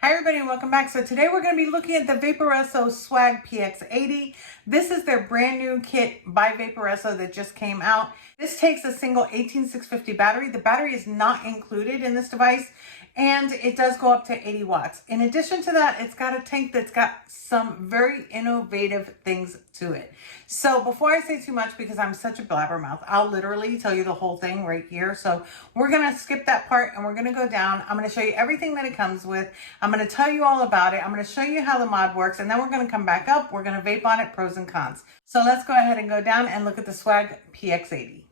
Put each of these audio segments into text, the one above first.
Hi everybody and welcome back. So today we're going to be looking at the Vaporesso Swag PX80. This is their brand new kit by Vaporesso that just came out. This takes a single 18650 battery. The battery is not included in this device and it does go up to 80 watts. In addition to that, it's got a tank that's got some very innovative things to it. So before I say too much, because I'm such a blabbermouth, I'll literally tell you the whole thing right here. So we're going to skip that part and we're going to go down. I'm going to show you everything that it comes with. I'm going to tell you all about it. I'm going to show you how the mod works, and then we're going to come back up. We're going to vape on it, pros and cons. So let's go ahead and go down and look at the Swag PX80.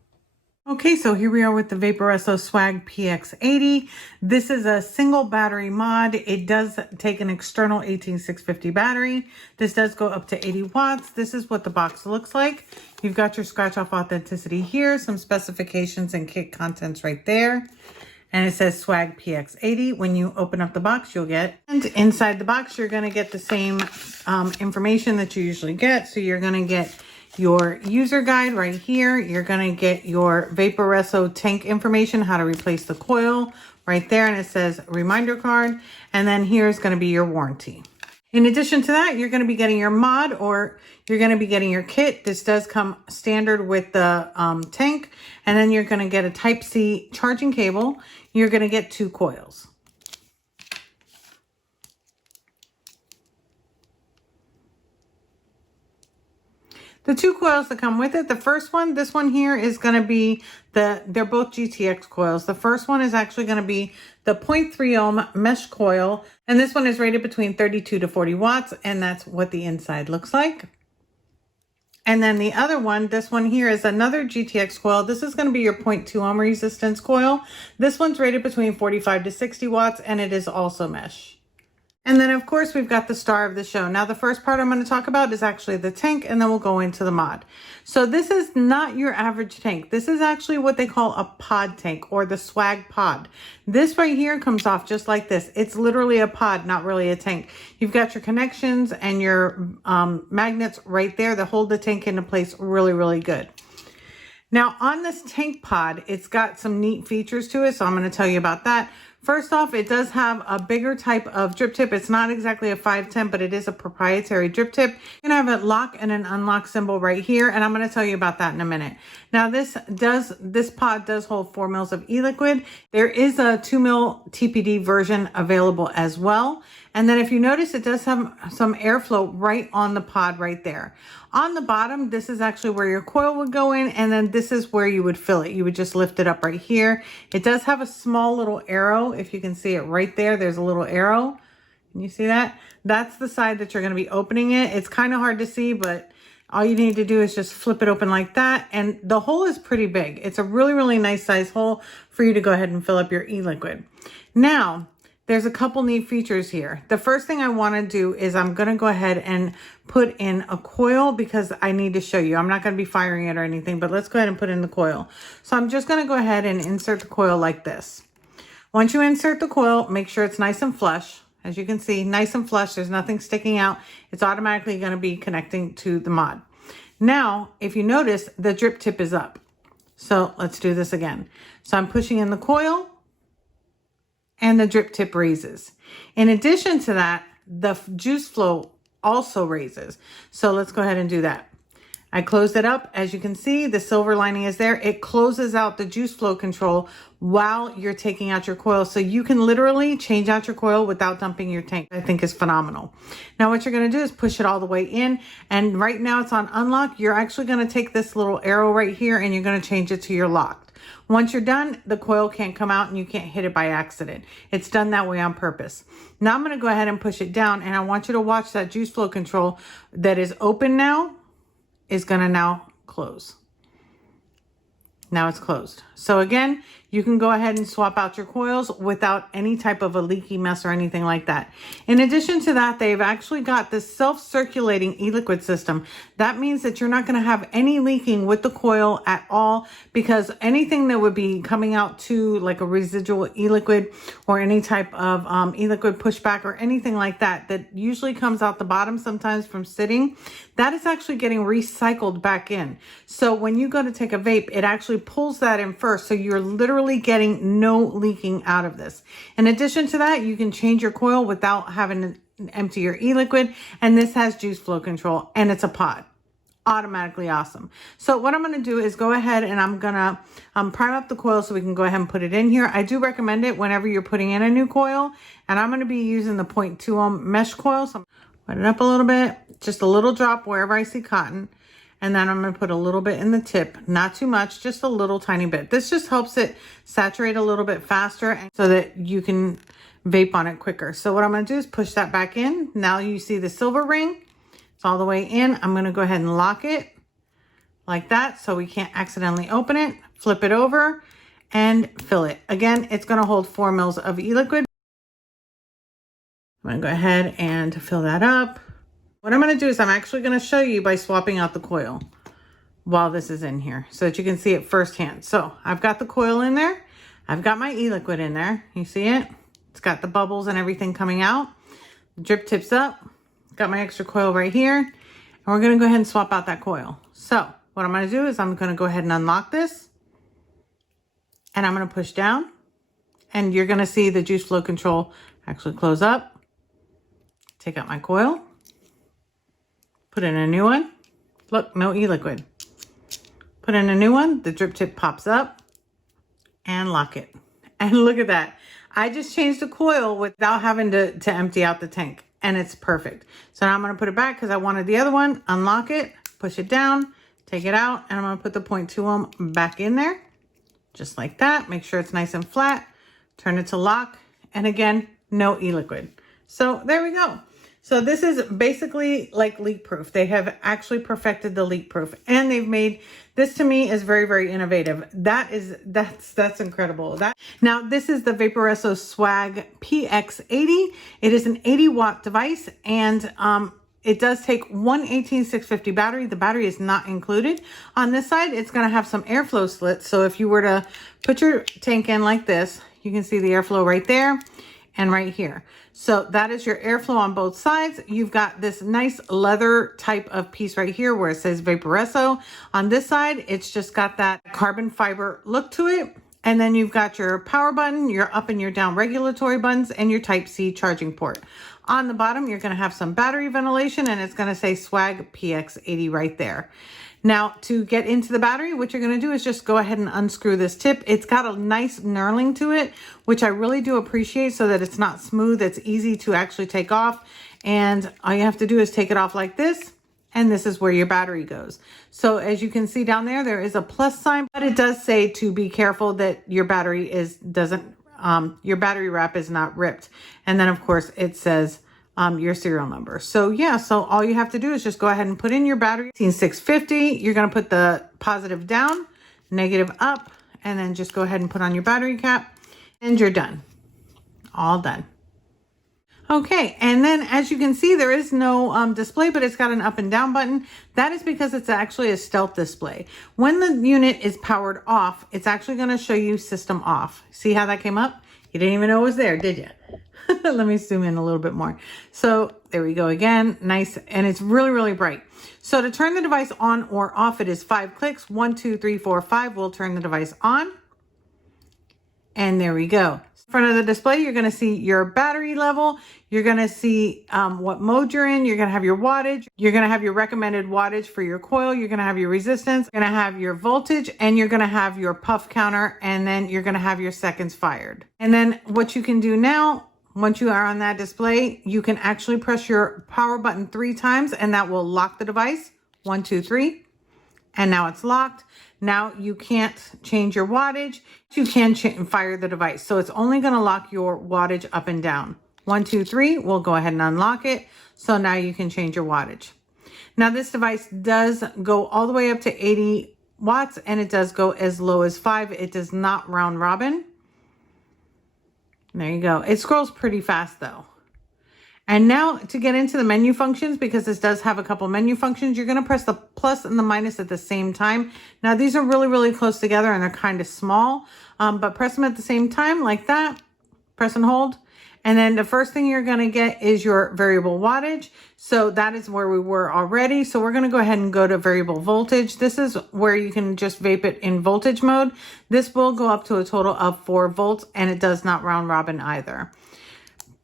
Okay, so here we are with the Vaporesso Swag PX80. This is a single battery mod. It does take an external 18650 battery. This does go up to 80 watts. This is what the box looks like. You've got your scratch off authenticity here, some specifications and kit contents right there. And it says Swag PX80. When you open up the box, you'll get, and inside the box, you're going to get the same information that you usually get. So you're going to get your user guide right here. You're going to get your Vaporesso tank information, how to replace the coil right there. And it says reminder card. And then here's going to be your warranty. In addition to that, you're going to be getting your mod, or you're going to be getting your kit. This does come standard with the tank. And then you're going to get a Type-C charging cable. You're going to get 2 coils. The 2 coils that come with it, the first one, this one here is going to be they're both GTX coils. The first one is actually going to be the 0.3 ohm mesh coil. And this one is rated between 32 to 40 watts. And that's what the inside looks like. And then the other one, this one here is another GTX coil. This is going to be your 0.2 ohm resistance coil. This one's rated between 45 to 60 watts, and it is also mesh. And then, of course, we've got the star of the show. Now, the first part I'm going to talk about is actually the tank, and then we'll go into the mod. So this is not your average tank. This is actually what they call a pod tank, or the Swag pod. This right here comes off just like this. It's literally a pod, not really a tank. You've got your connections and your magnets right there that hold the tank into place really, really good. Now, on this tank pod, it's got some neat features to it, so I'm going to tell you about that. First off, it does have a bigger type of drip tip. It's not exactly a 510, but it is a proprietary drip tip. You're going to have a lock and an unlock symbol right here, and I'm going to tell you about that in a minute. Now, this pod does hold 4 mils of e-liquid. There is a 2 mil TPD version available as well. And then if you notice, it does have some airflow right on the pod right there. On the bottom, this is actually where your coil would go in, and then this is where you would fill it. You would just lift it up right here. It does have a small little arrow. If you can see it right there, there's a little arrow. Can you see that? That's the side that you're going to be opening it. It's kind of hard to see, but all you need to do is just flip it open like that. And the hole is pretty big. It's a really, really nice size hole for you to go ahead and fill up your e-liquid. Now, there's a couple neat features here. The first thing I want to do is I'm going to go ahead and put in a coil because I need to show you. I'm not going to be firing it or anything, but let's go ahead and put in the coil. So I'm just going to go ahead and insert the coil like this. Once you insert the coil, make sure it's nice and flush. As you can see, nice and flush. There's nothing sticking out. It's automatically going to be connecting to the mod. Now, if you notice, the drip tip is up. So let's do this again. So I'm pushing in the coil, and the drip tip raises. In addition to that, the juice flow also raises. So let's go ahead and do that. I closed it up. As you can see, the silver lining is there. It closes out the juice flow control while you're taking out your coil. So you can literally change out your coil without dumping your tank. I think is phenomenal. Now what you're going to do is push it all the way in. And right now it's on unlock. You're actually going to take this little arrow right here and you're going to change it to your locked. Once you're done, the coil can't come out and you can't hit it by accident. It's done that way on purpose. Now I'm going to go ahead and push it down, and I want you to watch that juice flow control that is open now is going to now close. Now it's closed. So again, you can go ahead and swap out your coils without any type of a leaky mess or anything like that. In addition to that, they've actually got this self-circulating e-liquid system. That means that you're not going to have any leaking with the coil at all, because anything that would be coming out to like a residual e-liquid or any type of e-liquid pushback or anything like that, that usually comes out the bottom sometimes from sitting, that is actually getting recycled back in. So when you go to take a vape, it actually pulls that in first. So you're literally literally getting no leaking out of this. In addition to that, you can change your coil without having to empty your e-liquid. And this has juice flow control, and it's a pod. Automatically awesome. So what I'm going to do is go ahead and I'm going to prime up the coil so we can go ahead and put it in here. I do recommend it whenever you're putting in a new coil, and I'm going to be using the 0.2 ohm mesh coil. So I'm going to put it up a little bit, just a little drop wherever I see cotton. And then I'm going to put a little bit in the tip, not too much, just a little tiny bit. This just helps it saturate a little bit faster so that you can vape on it quicker. So what I'm going to do is push that back in. Now you see the silver ring. It's all the way in. I'm going to go ahead and lock it like that so we can't accidentally open it. Flip it over and fill it. Again, it's going to hold 4 mils of e-liquid. I'm going to go ahead and fill that up. What I'm going to do is I'm actually going to show you by swapping out the coil while this is in here so that you can see it firsthand. So I've got the coil in there. I've got my e-liquid in there. You see it? It's got the bubbles and everything coming out. Drip tips up. Got my extra coil right here, and we're going to go ahead and swap out that coil. So what I'm going to do is I'm going to go ahead and unlock this, and I'm going to push down, and you're going to see the juice flow control actually close up. Take out my coil, put in a new one. Look, no e-liquid. Put in a new one. The drip tip pops up, and lock it. And look at that. I just changed the coil without having to empty out the tank. And it's perfect. So now I'm going to put it back because I wanted the other one. Unlock it, push it down, take it out, and I'm going to put the 0.2 ohm back in there. Just like that. Make sure it's nice and flat. Turn it to lock. And again, no e-liquid. So there we go. So this is basically like leak-proof. They have actually perfected the leak-proof, and they've made this, to me, is very, very innovative. That's incredible. Now this is the Vaporesso Swag PX80. It is an 80-watt device, and it does take one 18650 battery. The battery is not included. On this side, it's going to have some airflow slits. So if you were to put your tank in like this, you can see the airflow right there and right here. So that is your airflow on both sides. You've got this nice leather type of piece right here where it says Vaporesso. On this side, it's just got that carbon fiber look to it. And then you've got your power button, your up and your down regulatory buttons, and your Type-C charging port. On the bottom, you're going to have some battery ventilation, and it's going to say Swag PX80 right there. Now, to get into the battery, what you're going to do is just go ahead and unscrew this tip. It's got a nice knurling to it, which I really do appreciate, so that it's not smooth. It's easy to actually take off. And all you have to do is take it off like this, and this is where your battery goes. So as you can see down there, there is a plus sign, but it does say to be careful that your battery your battery wrap is not ripped. And then of course it says your serial number. So yeah, so all you have to do is just go ahead and put in your battery. 18650, you're going to put the positive down, negative up, and then just go ahead and put on your battery cap, and you're done. All done. Okay, and then as you can see, there is no display, but it's got an up and down button. That is because it's actually a stealth display. When the unit is powered off, it's actually going to show you system off. See how that came up? You didn't even know it was there, did you? Let me zoom in a little bit more. So there we go again. Nice. And it's really, really bright. So to turn the device on or off, it is 5 clicks. 1, 2, 3, 4, 5 will turn the device on. And there we go. In front of the display, you're going to see your battery level. You're going to see what mode you're in. You're going to have your wattage. You're going to have your recommended wattage for your coil. You're going to have your resistance. You're going to have your voltage, and you're going to have your puff counter, and then you're going to have your seconds fired. And then what you can do now, once you are on that display, you can actually press your power button 3 times, and that will lock the device. 1, 2, 3. And now it's locked. Now you can't change your wattage. You can fire the device. So it's only going to lock your wattage up and down. 1, 2, 3. We'll go ahead and unlock it. So now you can change your wattage. Now this device does go all the way up to 80 watts, and it does go as low as 5. It does not round robin. There you go. It scrolls pretty fast though. And now to get into the menu functions, because this does have a couple menu functions, you're going to press the plus and the minus at the same time. Now these are really, really close together, and they're kind of small, but press them at the same time like that. Press and hold. And then the first thing you're going to get is your variable wattage. So that is where we were already. So we're going to go ahead and go to variable voltage. This is where you can just vape it in voltage mode. This will go up to a total of 4 volts, and it does not round robin either.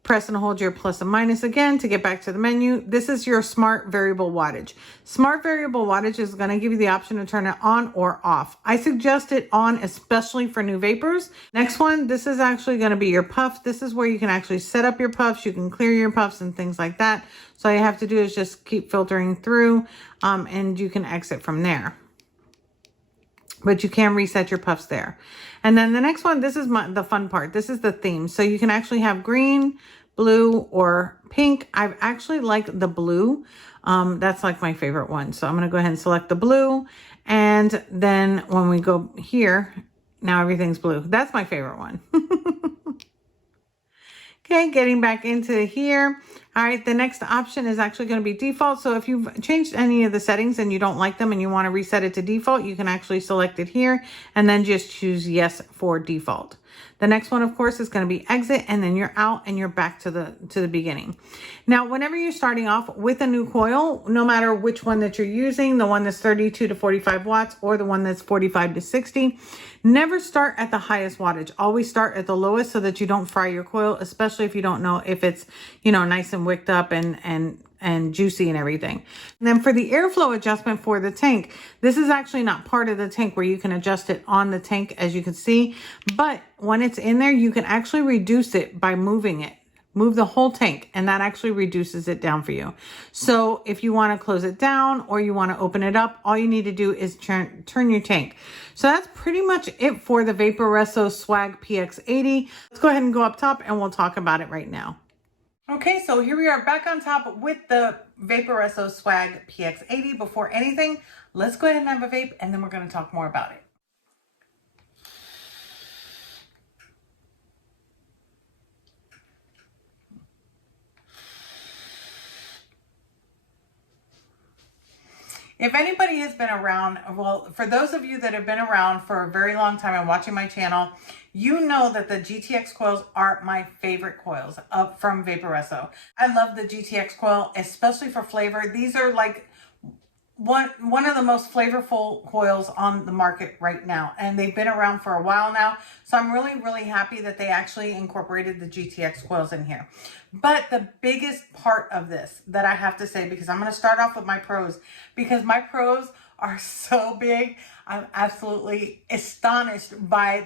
Press and hold your plus and minus again to get back to the menu. This is your smart variable wattage. Smart variable wattage is going to give you the option to turn it on or off. I suggest it on, especially for new vapors. Next one, this is actually going to be your puff. This is where you can actually set up your puffs. You can clear your puffs and things like that. So all you have to do is just keep filtering through, and you can exit from there. But you can reset your puffs there. And then the next one, this is the fun part. This is the theme. So you can actually have green, blue, or pink. I've actually liked the blue. That's like my favorite one. So I'm going to go ahead and select the blue. And then when we go here, now everything's blue. That's my favorite one. Okay, getting back into here. All right, the next option is actually going to be default. So if you've changed any of the settings and you don't like them and you want to reset it to default, you can actually select it here and then just choose yes for default. The next one, of course, is going to be exit, and then you're out and you're back to the beginning. Now, whenever you're starting off with a new coil, no matter which one that you're using, the one that's 32 to 45 watts or the one that's 45 to 60, never start at the highest wattage. Always start at the lowest so that you don't fry your coil, especially if you don't know if it's, you know, nice and wicked up and juicy and everything. And then for the airflow adjustment for the tank, this is actually not part of the tank where you can adjust it on the tank, as you can see, but when it's in there, you can actually reduce it by moving it. Move the whole tank, and that actually reduces it down for you. So if you want to close it down or you want to open it up, all you need to do is turn your tank. So that's pretty much it for the Vaporesso Swag PX80. Let's go ahead and go up top and we'll talk about it right now. Okay, so here we are back on top with the Vaporesso Swag PX80. Before anything, let's go ahead and have a vape, and then we're going to talk more about it. If anybody has been around, well, for those of you that have been around for a very long time and watching my channel, you know that the GTX coils are my favorite coils from Vaporesso. I love the GTX coil, especially for flavor. These are like one of the most flavorful coils on the market right now, and they've been around for a while now. So I'm really happy that they actually incorporated the GTX coils in here. But the biggest part of this that I have to say, because I'm going to start off with my pros, because my pros are so big, I'm absolutely astonished by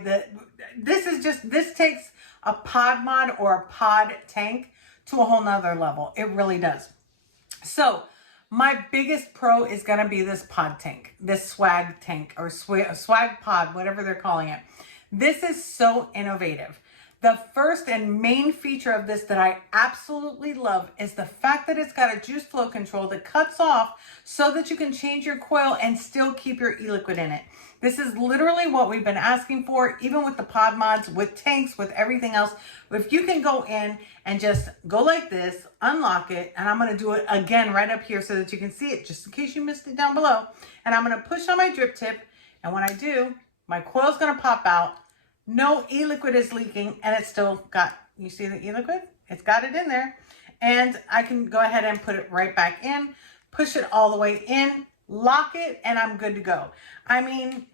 this takes a pod mod or a pod tank to a whole nother level. It really does. So my biggest pro is going to be this pod tank, this swag tank, or swag pod, whatever they're calling it. This is so innovative. The first and main feature of this that I absolutely love is the fact that it's got a juice flow control that cuts off so that you can change your coil and still keep your e-liquid in it. This is literally what we've been asking for, even with the pod mods, with tanks, with everything else. If you can go in and just go like this, unlock it, and I'm going to do it again right up here so that you can see it, just in case you missed it down below. And I'm going to push on my drip tip, and when I do, my coil's going to pop out. No e-liquid is leaking, and it's still got, you see the e-liquid? It's got it in there. And I can go ahead and put it right back in, push it all the way in, lock it, and I'm good to go. I mean,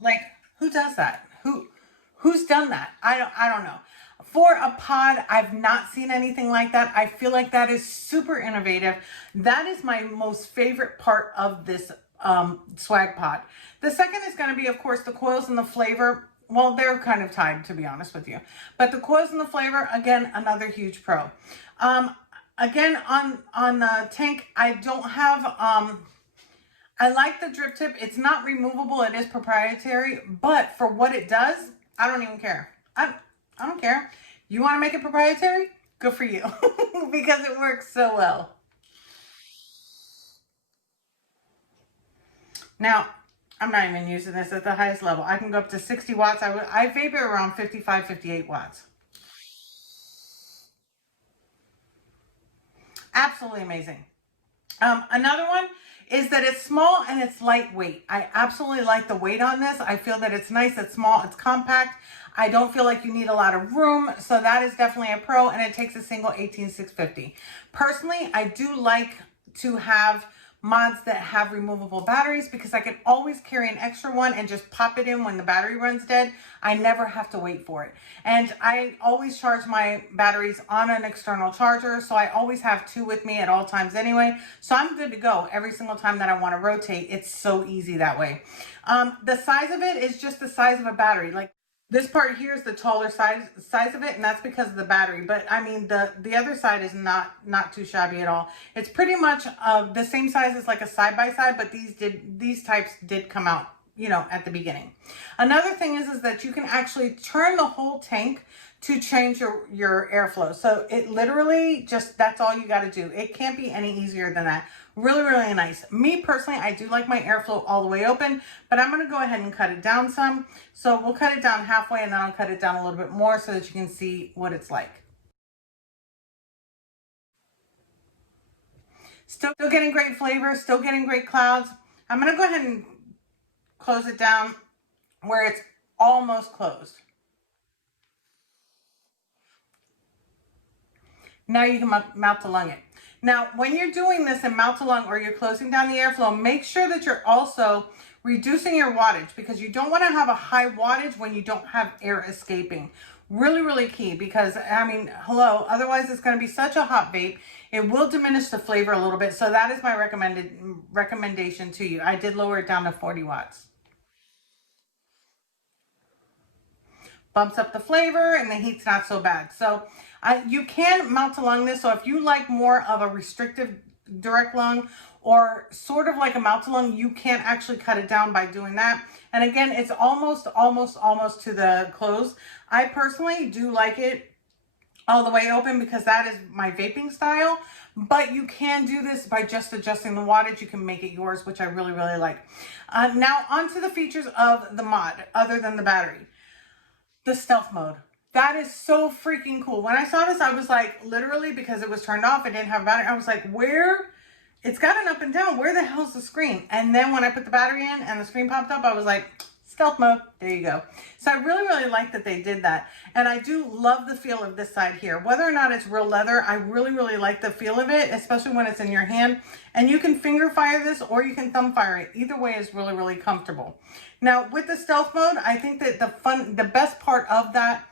like, who does that? Who's done that? I don't know. For a pod, I've not seen anything like that. I feel like that is super innovative. That is my most favorite part of this swag pod. The second is going to be, of course, the coils and the flavor. Well, they're kind of tied, to be honest with you. But the coils and the flavor, again, another huge pro. Again, on the tank, I don't have, I like the drip tip. It's not removable. It is proprietary. But for what it does, I don't even care. I don't care. You want to make it proprietary? Good for you. Because it works so well. Now, I'm not even using this at the highest level. I can go up to 60 watts. I vape it around 55, 58 watts. Absolutely amazing. Another one is that it's small and it's lightweight. I absolutely like the weight on this. I feel that it's nice, it's small, it's compact. I don't feel like you need a lot of room, so that is definitely a pro, and it takes a single 18650. Personally, I do like to have mods that have removable batteries because I can always carry an extra one and just pop it in when the battery runs dead. I never have to wait for it. And I always charge my batteries on an external charger, so I always have two with me at all times anyway. So I'm good to go every single time that I want to rotate. It's so easy that way. The size of it is just the size of a battery. Like, this part here is the taller size of it, and that's because of the battery. But I mean, the other side is not too shabby at all. It's pretty much the same size as like a side-by-side, but these types did come out, you know, at the beginning. Another thing is that you can actually turn the whole tank to change your airflow. So it literally just, that's all you got to do. It can't be any easier than that. Really, really nice. Me personally, I do like my airflow all the way open, but I'm going to go ahead and cut it down some. So we'll cut it down halfway, and then I'll cut it down a little bit more so that you can see what it's like. Still getting great flavor, still getting great clouds. I'm going to go ahead and close it down where it's almost closed. Now you can mouth to lung it. Now, when you're doing this in mouth to lung, or you're closing down the airflow, make sure that you're also reducing your wattage, because you don't want to have a high wattage when you don't have air escaping. Really, really key, because I mean, hello, otherwise it's going to be such a hot vape. It will diminish the flavor a little bit. So that is my recommendation to you. I did lower it down to 40 watts. Bumps up the flavor, and the heat's not so bad. So you can mouth to lung this. So if you like more of a restrictive direct lung, or sort of like a mouth to lung, you can actually cut it down by doing that. And again, it's almost to the close. I personally do like it all the way open because that is my vaping style. But you can do this by just adjusting the wattage. You can make it yours, which I really, really like. Now onto the features of the mod, other than the battery. The stealth mode. That is so freaking cool. When I saw this, I was like, literally, because it was turned off, it didn't have a battery, I was like, where? It's got an up and down. Where the hell's the screen? And then when I put the battery in and the screen popped up, I was like, stealth mode. There you go. So I really, really like that they did that. And I do love the feel of this side here. Whether or not it's real leather, I really, really like the feel of it, especially when it's in your hand. And you can finger fire this, or you can thumb fire it. Either way is really, really comfortable. Now with the stealth mode, I think that the best part of that,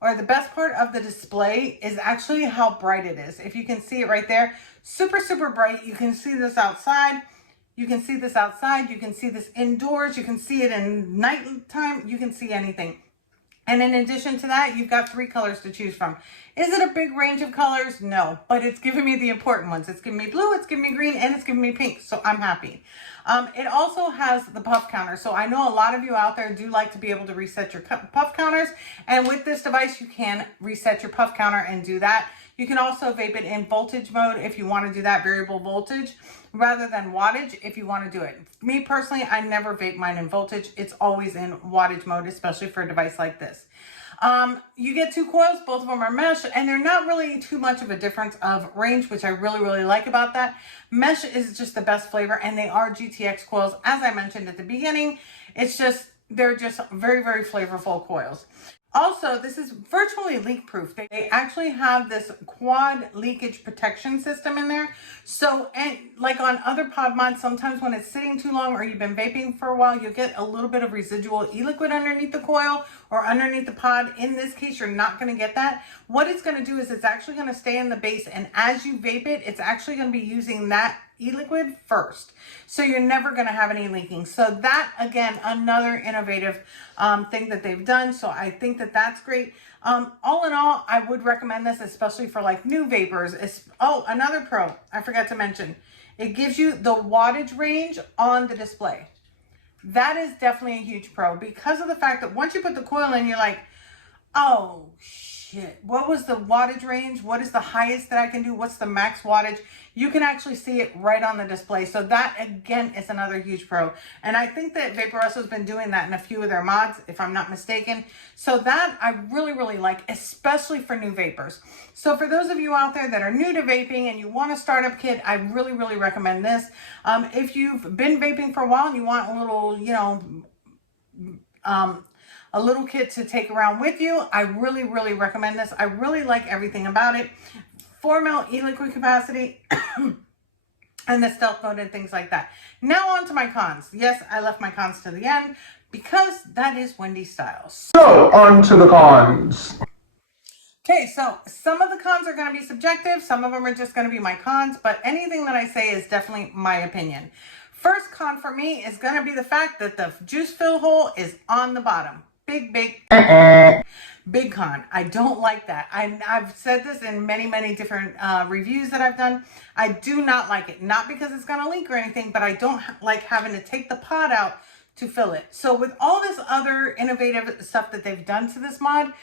or the best part of the display, is actually how bright it is. If you can see it right there, super, super bright. You can see this outside. You can see this outside. You can see this indoors. You can see it in nighttime. You can see anything. And in addition to that, you've got 3 colors to choose from. Is it a big range of colors? No, but it's giving me the important ones. It's giving me blue, it's giving me green, and it's giving me pink, so I'm happy. It also has the puff counter. So I know a lot of you out there do like to be able to reset your puff counters. And with this device, you can reset your puff counter and do that. You can also vape it in voltage mode if you want to do that, variable voltage, rather than wattage if you want to do it. Me personally, I never vape mine in voltage. It's always in wattage mode, especially for a device like this. You get 2 coils, both of them are mesh, and they're not really too much of a difference of range, which I really, really like about that. Mesh is just the best flavor, and they are GTX coils. As I mentioned at the beginning, they're just very, very flavorful coils. Also, this is virtually leak proof. They actually have this quad leakage protection system in there. So, and like on other pod mods, sometimes when it's sitting too long or you've been vaping for a while, you'll get a little bit of residual e-liquid underneath the coil or underneath the pod. In this case, you're not going to get that. What it's going to do is it's actually going to stay in the base, and as you vape it, it's actually going to be using that e-liquid first, so you're never going to have any leaking. So that, again, another innovative thing that they've done. So I think that that's great. All in all, I would recommend this, especially for like new vapors. Oh, another pro I forgot to mention, it gives you the wattage range on the display. That is definitely a huge pro, because of the fact that once you put the coil in, you're like, oh shit, what was the wattage range? What is the highest that I can do? What's the max wattage? You can actually see it right on the display. So that, again, is another huge pro. And I think that Vaporesso has been doing that in a few of their mods, if I'm not mistaken. So that I really, really like, especially for new vapors. So for those of you out there that are new to vaping and you want a startup kit, I really, really recommend this. If you've been vaping for a while and you want a little, you know, a little kit to take around with you, I really, really recommend this. I really like everything about it. 4 ml e-liquid capacity and the stealth mode and things like that. Now on to my cons. Yes, I left my cons to the end because that is Wendy style. So on to the cons. Okay, so some of the cons are going to be subjective. Some of them are just going to be my cons, but anything that I say is definitely my opinion. First con for me is going to be the fact that the juice fill hole is on the bottom. Big con. I don't like that. I've said this in many, many different reviews that I've done. I do not like it. Not because it's going to leak or anything, but I don't like having to take the pod out to fill it. So with all this other innovative stuff that they've done to this mod,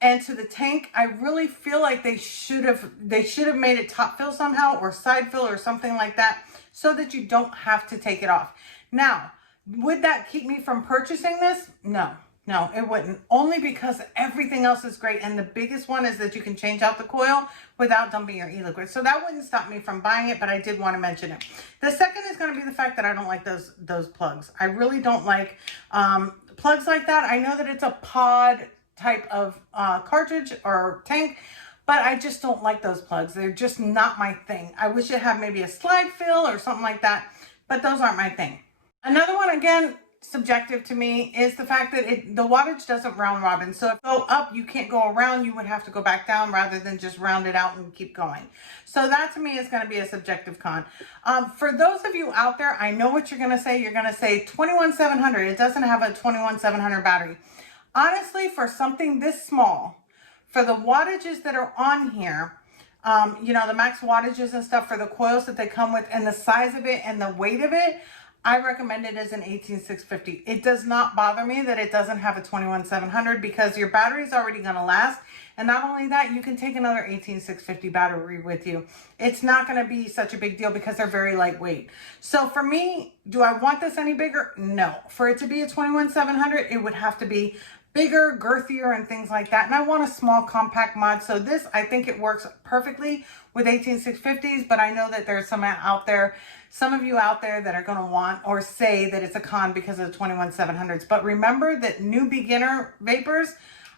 and to the tank, I really feel like they should have made it top fill somehow or side fill or something like that so that you don't have to take it off. Now, would that keep me from purchasing this? No, it wouldn't. Only because everything else is great. And the biggest one is that you can change out the coil without dumping your e-liquid. So that wouldn't stop me from buying it, but I did want to mention it. The second is going to be the fact that I don't like those plugs. I really don't like plugs like that. I know that it's a pod type of cartridge or tank, but I just don't like those plugs. They're just not my thing. I wish it had maybe a slide fill or something like that, but those aren't my thing. Another one, again, subjective to me, is the fact that the wattage doesn't round robin. So if you go up, you can't go around. You would have to go back down rather than just round it out and keep going. So that to me is going to be a subjective con. For those of you out there, I know what you're going to say. You're going to say 21700. It doesn't have a 21700 battery. Honestly, for something this small, for the wattages that are on here, you know, the max wattages and stuff for the coils that they come with and the size of it and the weight of it, I recommend it as an 18650. It does not bother me that it doesn't have a 21700 because your battery is already going to last. And not only that, you can take another 18650 battery with you. It's not going to be such a big deal because they're very lightweight. So for me, do I want this any bigger? No. For it to be a 21700, it would have to be bigger, girthier, and things like that. And I want a small compact mod. So this, I think it works perfectly with 18650s, but I know that there's some of you out there that are going to want or say that it's a con because of the 21700s. But remember that new beginner vapors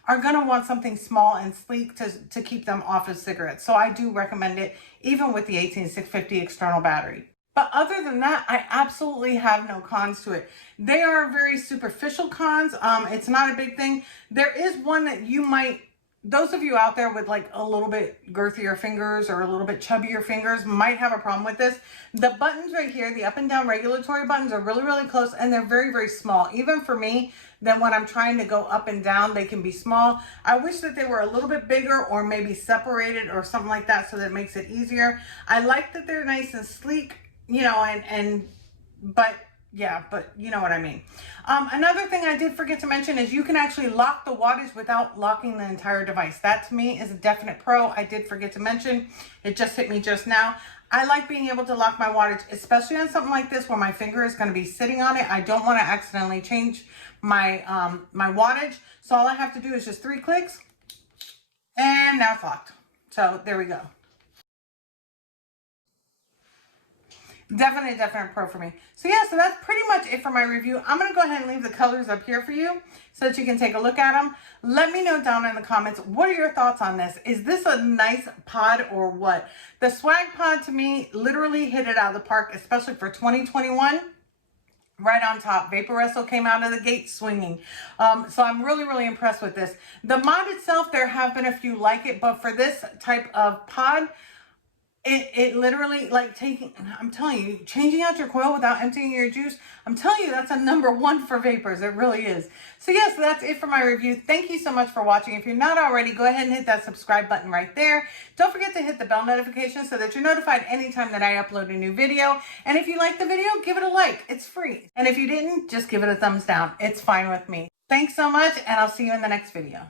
are going to want something small and sleek to keep them off of cigarettes. So I do recommend it, even with the 18650 external battery. But other than that, I absolutely have no cons to it. They are very superficial cons. It's not a big thing. There is one that you might, those of you out there with like a little bit girthier fingers or a little bit chubbier fingers might have a problem with this. The buttons right here, the up and down regulatory buttons, are really, really close, and they're very, very small. Even for me, then when I'm trying to go up and down, they can be small. I wish that they were a little bit bigger or maybe separated or something like that so that it makes it easier. I like that they're nice and sleek, you know, but you know what I mean. Another thing I did forget to mention is you can actually lock the wattage without locking the entire device. That to me is a definite pro. I did forget to mention. It just hit me just now. I like being able to lock my wattage, especially on something like this where my finger is going to be sitting on it. I don't want to accidentally change my my wattage. So all I have to do is just 3 clicks and now it's locked. So there we go. Definitely pro for me. So yeah, so that's pretty much it for my review. I'm going to go ahead and leave the colors up here for you so that you can take a look at them. Let me know down in the comments, what are your thoughts on this? Is this a nice pod or what? The Swag pod to me literally hit it out of the park, especially for 2021. Right on top. Vaporesso came out of the gate swinging. So I'm really, really impressed with this. The mod itself, there have been a few like it, but for this type of pod, it literally, like I'm telling you, changing out your coil without emptying your juice, I'm telling you, that's a #1 for vapors. It really is. So yeah, so that's it for my review. Thank you so much for watching. If you're not already, go ahead and hit that subscribe button right there. Don't forget to hit the bell notification so that you're notified anytime that I upload a new video. And if you like the video, give it a like. It's free. And if you didn't, just give it a thumbs down. It's fine with me. Thanks so much, and I'll see you in the next video.